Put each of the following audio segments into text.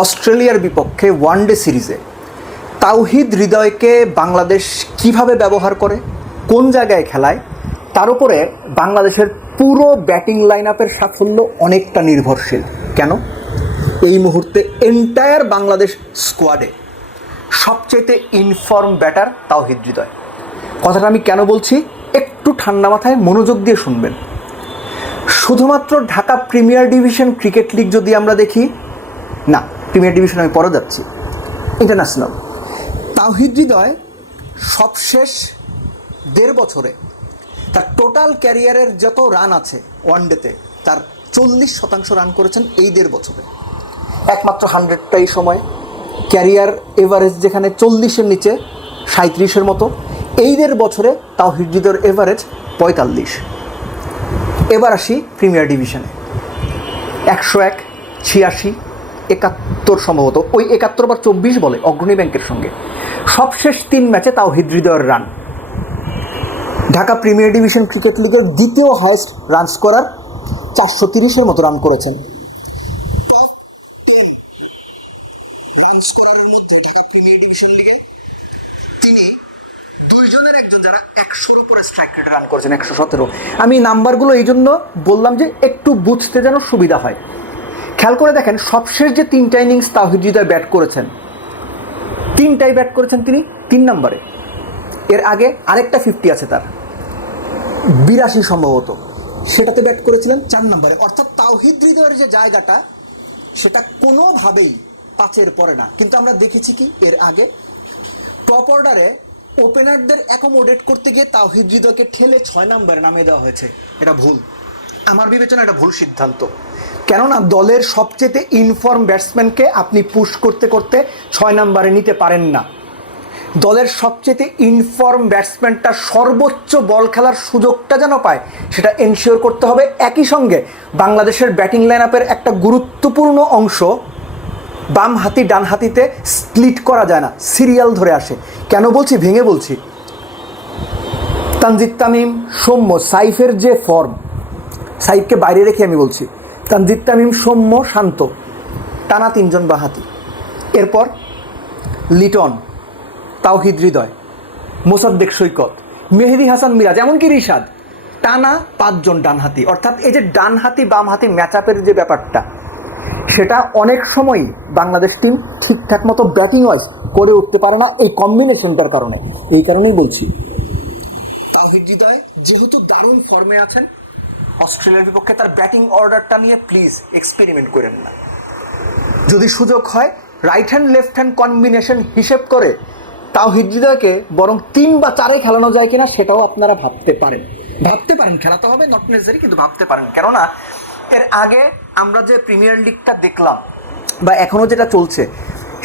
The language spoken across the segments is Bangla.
অস্ট্রেলিয়ার বিপক্ষে ওয়ানডে সিরিজে তাওহিদ হৃদয়কে বাংলাদেশ কিভাবে ব্যবহার করে, কোন জায়গায় খেলায়, তার উপরে বাংলাদেশের পুরো ব্যাটিং লাইন আপের সাফল্য অনেকটা নির্ভরশীল। কেন? এই মুহূর্তে এন্টায়ার বাংলাদেশ স্কোয়াডে সবচেয়ে ইনফর্ম ব্যাটার তাওহিদ হৃদয়। কথাটা আমি কেন বলছি একটু ঠান্ডা মাথায় মনোযোগ দিয়ে শুনবেন। শুধুমাত্র Dhaka premier division cricket league যদি আমরা দেখি, না প্রিমিয়ার ডিভিশন আমি পরে যাচ্ছি, ইন্টারন্যাশনাল, তাওহিদ হৃদয় সবশেষ 1.5 বছরে তার টোটাল ক্যারিয়ারের যত রান আছে ওয়ানডেতে তার 40% রান করেছেন এই 1.5 বছরে। একমাত্র 100টাই সময়, ক্যারিয়ার এভারেজ যেখানে 40-এর নিচে 37-এর মতো, এই 1.5 বছরে তাওহিদ হৃদয়ের এভারেজ 45। এবার আসি প্রিমিয়ার ডিভিশনে, 101, 86, 71 সম্ভবত, ওই 71/24 বলে অগ্রণী ব্যাংকের সঙ্গে সবশেষ 3 ম্যাচে তাওহিদ হৃদয়ের run. Dhaka premier division cricket লিগের দ্বিতীয় হাইয়েস্ট রান স্কোরার, 430-এর মতো রান করেছেন। টপ 10 রান স্কোরারের মধ্যে ঢাকা প্রিমিয়ার ডিভিশন লিগে তিনি দুইজনের একজন যারা 100-র উপরে স্ট্রাইক রেটে রান করেছেন, 117। আমি নাম্বারগুলো এই জন্য বললাম যে একটু বুঝতে যেন সুবিধা হয়। খেয়াল করে দেখেন, সবশেষ যে 3টা ইনিংস তাওহিদ হৃদয় ব্যাট করেছেন, 3টাই ব্যাট করেছেন তিনি 3 নম্বরে। এর আগে আরেকটা 50 আছে তার, 82 সম্ভবত, সেটাতে ব্যাট করেছিলেন 4 নম্বরে। অর্থাৎ তাওহিদ হৃদয়ের যে জায়গাটা সেটা কোনোভাবেই 5-এর পরে না। কিন্তু আমরা দেখেছি কি এর আগে টপ অর্ডারে ওপেনারদের অ্যাকোমোডেট করতে গিয়ে তাওহিদ হৃদয়কে ঠেলে 6 নম্বরে নামিয়ে দেওয়া হয়েছে। এটা ভুল, আমার বিবেচনা এটা ভুল সিদ্ধান্ত। কেননা দলের সবচেয়ে ইনফর্ম ব্যাটসম্যানকে আপনি পুশ করতে করতে 6 নম্বরে নিতে পারেন না। দলের সবচেয়ে ইনফর্ম ব্যাটসম্যানটা সর্বোচ্চ বল খেলার সুযোগটা যেন পায় সেটা এনশিওর করতে হবে। একই সঙ্গে বাংলাদেশের ব্যাটিং লাইন আপের একটা গুরুত্বপূর্ণ অংশ বাম হাতি ডান হাতিতে স্প্লিট করা যায় না, সিরিয়াল ধরে আসে। কেন বলছি, ভেঙে বলছি। তানজিদ তামিম, সৌম্য, সাইফের যে ফর্ম, সাইফকে বাইরে রেখে আমি বলছি, তানজিদ তামিম, সৌম্য, শান্ত, টানা 3 জন বাঁহাতি। এরপর লিটন, তাওহিদ হৃদয়, মোসাদ্দেক সৈকত, মেহেদী হাসান মিরাজ, এমনকি রিশাদ, টানা 5 জন ডানহাতি। অর্থাৎ এই যে ডানহাতি বামহাতি ম্যাচ আপের যে ব্যাপারটা, সেটা অনেক সময়ই বাংলাদেশ টিম ঠিকঠাক মতো ব্যাটিং ওয়াইজ করে উঠতে পারে না এই কম্বিনেশনটার কারণে। এই কারণেই বলছি তাওহিদ হৃদয় যেহেতু দারুণ ফর্মে আছেন, অস্ট্রেলিয়ার বিপক্ষে তার ব্যাটিং অর্ডারটা নিয়ে প্লিজ এক্সপেরিমেন্ট করেন না। যদি সুযোগ হয় right hand left hand combination হিসেব করে তাওহিদ হৃদয়কে বরং 3 বা 4-এ খেলানো যায় কিনা সেটাও আপনারা ভাবতে পারেন। খেলাতে হবে নট নেসেসারি, কিন্তু ভাবতে পারেন। কেননা এর আগে আমরা যে প্রিমিয়ার লিগটা দেখলাম বা এখনও যেটা চলছে,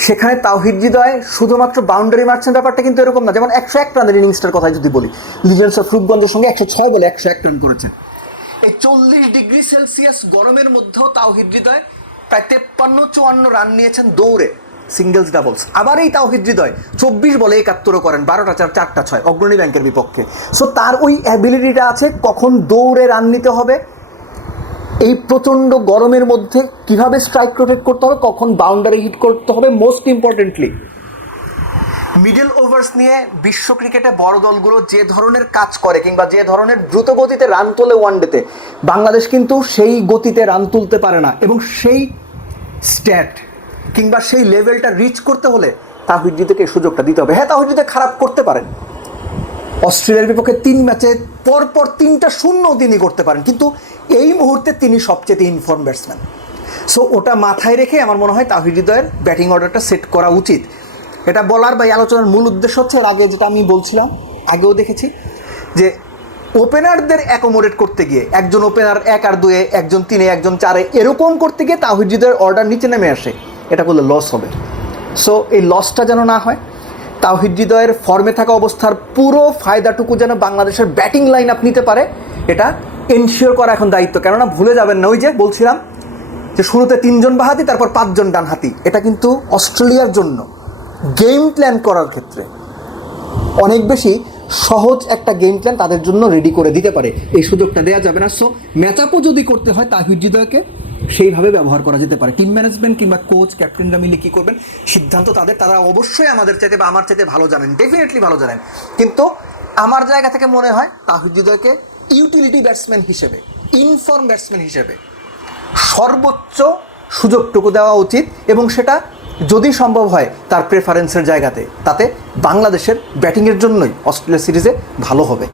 সেখানে তাওহিদ হৃদয় শুধুমাত্র বাউন্ডারি মারছেন, ব্যাপারটা কিন্তু এরকম না। যেমন 101 রানের ইনিংসটার কথা যদি বলি, লিজেন্ডস অফ রূপগঞ্জের সঙ্গে 106 বলে 101 রান করেছেন। এই 40 ডিগ্রি সেলসিয়াস গরমের মধ্যেও তাওহিদ হৃদয় প্রায় 53-54 রান নিয়েছেন দৌড়ে, সিঙ্গেলস ডাবলস। আবার এই তাওহিদ হৃদয় 24 বলে 71 করেন, 12টা 4, 4টা 6 অগ্রণী ব্যাংকের বিপক্ষে। সো তার ওই অ্যাবিলিটিটা আছে কখন দৌড়ে রান নিতে হবে, এই প্রচণ্ড গরমের মধ্যে কিভাবে স্ট্রাইক রোটেট করতে হবে, কখন বাউন্ডারি হিট করতে হবে, মোস্ট ইম্পর্টেন্টলি মিডল ওভার্স নিয়ে বিশ্ব ক্রিকেটে বড় দলগুলো যে ধরনের কাজ করে কিংবা যে ধরনের দ্রুত গতিতে রান তোলে ওয়ানডেতে, বাংলাদেশ কিন্তু সেই গতিতে রান তুলতে পারে না। এবং সেই স্ট্যাট কিংবা সেই লেভেলটা রিচ করতে হলে তাওহিদ হৃদয়কে এই সুযোগটা দিতে হবে। হ্যাঁ, তাওহিদ হৃদয় খারাপ করতে পারেন, অস্ট্রেলিয়ার বিপক্ষে 3 ম্যাচে পরপর 3টা শূন্য তিনি করতে পারেন, কিন্তু এই মুহূর্তে তিনি সবচেয়ে ইনফর্ম ব্যাটসম্যান। সো ওটা মাথায় রেখে আমার মনে হয় তাওহিদ হৃদয়ের ব্যাটিং অর্ডারটা সেট করা উচিত। এটা বলার বা আলোচনার মূল উদ্দেশ্য হচ্ছে, এর আগে যেটা আমি বলছিলাম, আগেও দেখেছি যে ওপেনারদের অ্যাকোমোডেট করতে গিয়ে একজন ওপেনার 1 আর 2-এ, একজন 3-এ, একজন 4-এ, এরকম করতে গিয়ে তাওহিদ হৃদয়ের অর্ডার নিচে নেমে আসে, এটা করলে লস হবে। সো এই লসটা যেন না হয়, তাওহিদ হৃদয়ের ফর্মে থাকা অবস্থার পুরো ফায়দাটুকু যেন বাংলাদেশের ব্যাটিং লাইন আপ নিতে পারে, এটা এনশিওর করা এখন দায়িত্ব। কেননা ভুলে যাবেন না, ওই যে বলছিলাম যে শুরুতে 3 জন বাঁহাতি, তারপর 5 জন ডানহাতি। এটা কিন্তু অস্ট্রেলিয়ার জন্য গেম প্ল্যান করার ক্ষেত্রে অনেক বেশি সহজ একটা গেম প্ল্যান তাদের জন্য রেডি করে দিতে পারে, এই সুযোগটা দেওয়া যাবে না। সো ম্যাচ আপও যদি করতে হয় তাহিদ হৃদয়কে সেইভাবে ব্যবহার করা যেতে পারে। টিম ম্যানেজমেন্ট কিংবা কোচ ক্যাপ্টেনরা মিলে কী করবেন সিদ্ধান্ত তাদের, তারা অবশ্যই আমাদের চাইতে বা আমার চাইতে ভালো জানেন, ডেফিনেটলি ভালো জানেন। কিন্তু আমার জায়গা থেকে মনে হয় তাহিদ হৃদয়কে ইউটিলিটি ব্যাটসম্যান হিসেবে, ইনফর্ম ব্যাটসম্যান হিসেবে সর্বোচ্চ সুযোগটুকু দেওয়া উচিত, এবং সেটা যদি সম্ভব হয় তার প্রেফারেন্সের জায়গাতে, তাতে বাংলাদেশের ব্যাটিংয়ের জন্যই অস্ট্রেলিয়া সিরিজে ভালো হবে।